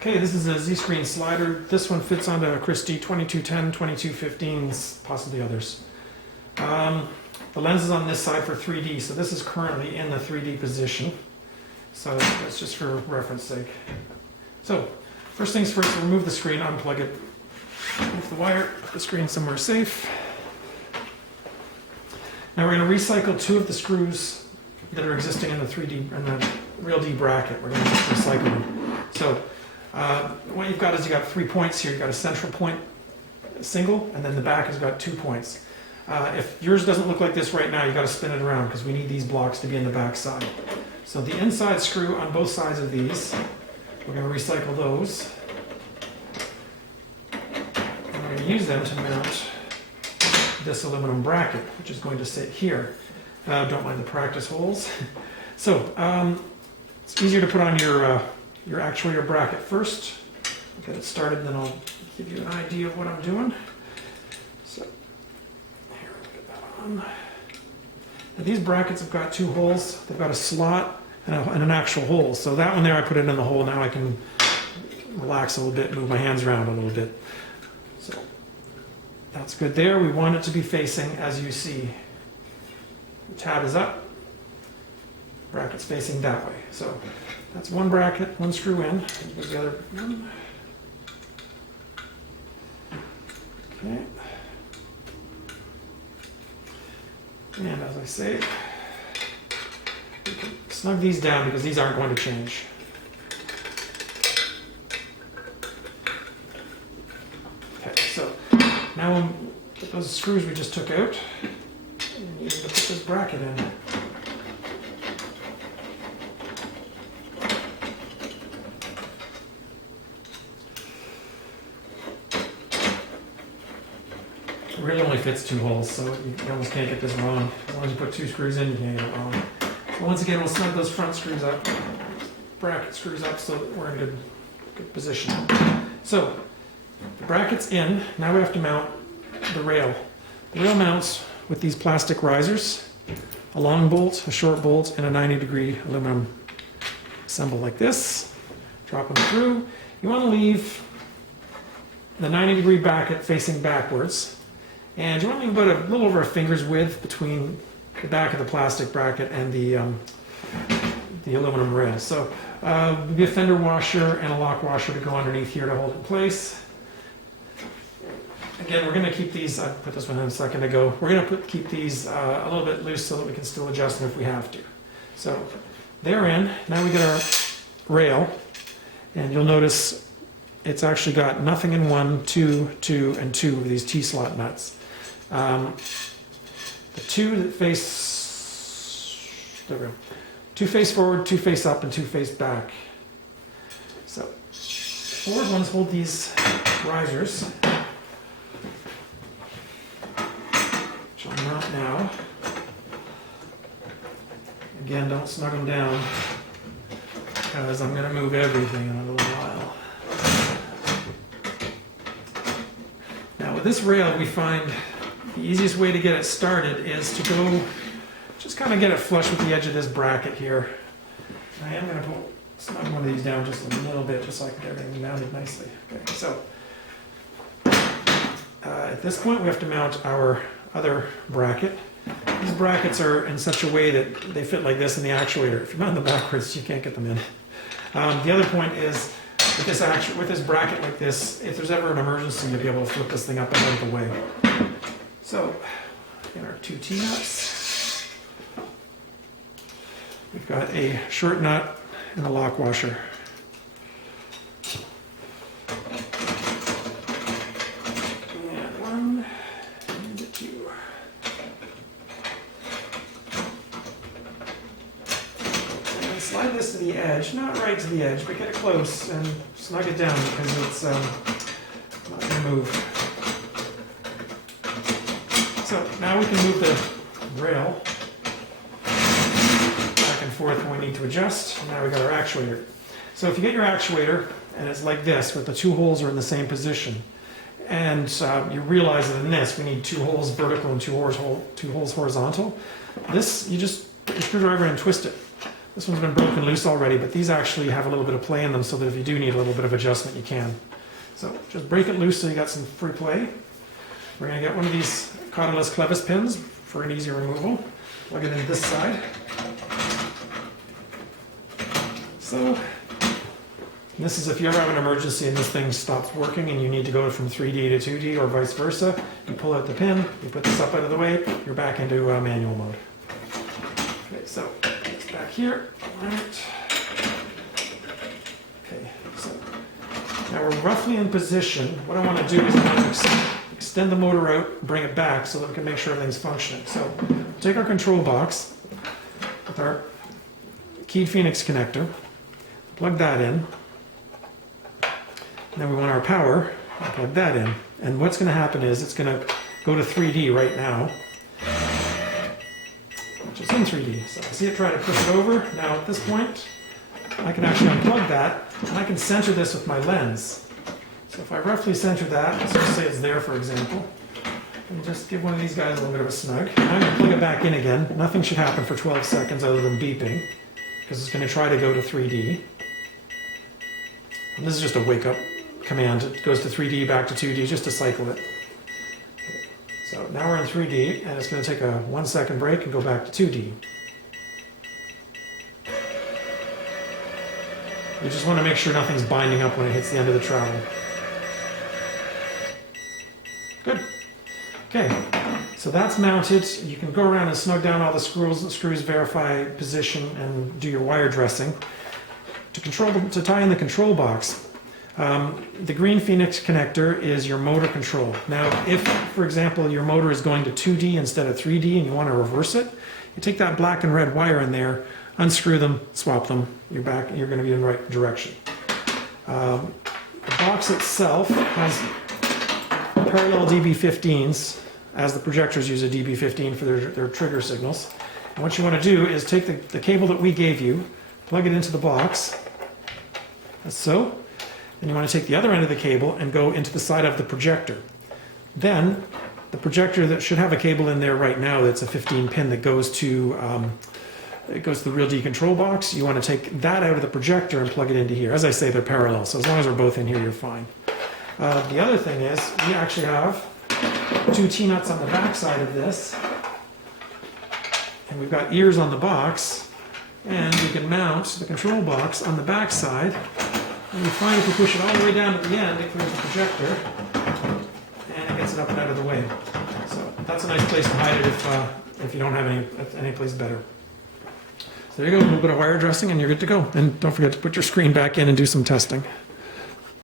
Okay, this is a Z-screen slider. This one fits onto a Christie 2210, 2215s, possibly others. The lens is on this side for 3D, so this is currently in the 3D position. So that's just for reference sake. So, first things first, remove the screen, unplug it, remove the wire, put the screen somewhere safe. Now we're going to recycle two of the screws that are existing in the 3D and the real D bracket. We're going to just recycle them. So, what you've got is you've got 3 points here. You've got a central point, single, and then the back has got 2 points. If yours doesn't look like this right now, you've got to spin it around because we need these blocks to be in the back side. So the inside screw on both sides of these, we're going to recycle those. And we're going to use them to mount this aluminum bracket, which is going to sit here. Don't mind the practice holes. So it's easier to put on your actuator bracket first. I'll get it started, then I'll give you an idea of what I'm doing. So here, I'll get that on. Now, these brackets have got 2 holes. They've got a slot and an actual hole. So that one there, I put it in the hole. Now I can relax a little bit, move my hands around a little bit. So that's good there. We want it to be facing, as you see. The tab is up, bracket's facing that way. So that's one bracket, one screw in. Here's the other one. Okay. And as I say, we can snug these down because these aren't going to change. Okay, so now we'll put those screws we just took out. We need to put this bracket in. It really only fits 2 holes, so you almost can't get this wrong. As long as you put 2 screws in, you can't get it wrong. So once again, we'll snug those front screws up, bracket screws up, so that we're in a good position. So the bracket's in. Now we have to mount the rail. The rail mounts with these plastic risers, a long bolt, a short bolt, and a 90-degree aluminum assemble like this. Drop them through. You want to leave the 90-degree bracket facing backwards. And you want to leave about a little over a finger's width between the back of the plastic bracket and the aluminum rail. So there'll be a fender washer and a lock washer to go underneath here to hold it in place. Again, we're going to keep these, I put this one in a second ago, we're going to keep these a little bit loose so that we can still adjust them if we have to. So they're in. Now we get our rail, and you'll notice it's actually got nothing in 1, 2, 2, and 2 of these T-slot nuts. The 2 that face, there we go, 2 face forward, 2 face up, and 2 face back. So forward ones hold these risers, which I'll mount now. Again, don't snug them down because I'm going to move everything in a little while. Now with this rail, we find the easiest way to get it started is to go, just kind of get it flush with the edge of this bracket here. I am going to snug one of these down just a little bit, just so I can get everything mounted nicely. Okay, so at this point we have to mount our other bracket. These brackets are in such a way that they fit like this in the actuator. If you mount them backwards, you can't get them in. The other point is, with this bracket like this, if there's ever an emergency, you'll be able to flip this thing up and out of the way. So, in our 2 T-nuts, we've got a short nut and a lock washer. And 1, and 2. And slide this to the edge, not right to the edge, but get it close and snug it down because it's not going to move. So now we can move the rail back and forth when we need to adjust. Now we've got our actuator. So if you get your actuator and it's like this, with the 2 holes are in the same position, and you realize that in this we need 2 holes vertical and 2 holes horizontal, this, you just put your screwdriver and twist it. This one's been broken loose already, but these actually have a little bit of play in them so that if you do need a little bit of adjustment, you can. So just break it loose so you got some free play. We're going to get one of these cordless clevis pins for an easy removal. Plug it in this side. So this is if you ever have an emergency and this thing stops working and you need to go from 3D to 2D or vice versa. You pull out the pin, you put this up out of the way, you're back into manual mode. Okay, so it's back here. All right. Okay, so now we're roughly in position. What I want to do is I want to extend the motor out, bring it back so that we can make sure everything's functioning. So we'll take our control box with our keyed Phoenix connector, plug that in. Then we want our power, plug that in. And what's going to happen is it's going to go to 3D right now, which is in 3D. So I see it try to push it over. Now at this point, I can actually unplug that, and I can center this with my lens. So if I roughly center that, let's just say it's there, for example, and just give one of these guys a little bit of a snug. Now I'm going to plug it back in again. Nothing should happen for 12 seconds other than beeping, because it's going to try to go to 3D. And this is just a wake-up command. It goes to 3D, back to 2D, just to cycle it. Okay. So now we're in 3D, and it's going to take a 1 second break and go back to 2D. You just want to make sure nothing's binding up when it hits the end of the travel. Good. Okay, so that's mounted. You can go around and snug down all the screws, verify position, and do your wire dressing. To tie in the control box, the green Phoenix connector is your motor control. Now, if, for example, your motor is going to 2D instead of 3D and you want to reverse it, you take that black and red wire in there, unscrew them, swap them, you're back, you're going to be in the right direction. The box itself has parallel DB15s, as the projectors use a DB15 for their trigger signals. And what you want to do is take the cable that we gave you, plug it into the box, as so. Then you want to take the other end of the cable and go into the side of the projector. Then the projector that should have a cable in there right now that's a 15 pin that goes to the real D control box. You want to take that out of the projector and plug it into here. As I say, they're parallel, so as long as they're both in here, you're fine. The other thing is we actually have 2 T-nuts on the back side of this, and we've got ears on the box, and we can mount the control box on the back side. And you find if you push it all the way down at the end, it clears the projector, and it gets it up and out of the way. So that's a nice place to hide it if you don't have any place better. So there you go, a little bit of wire dressing, and you're good to go. And don't forget to put your screen back in and do some testing.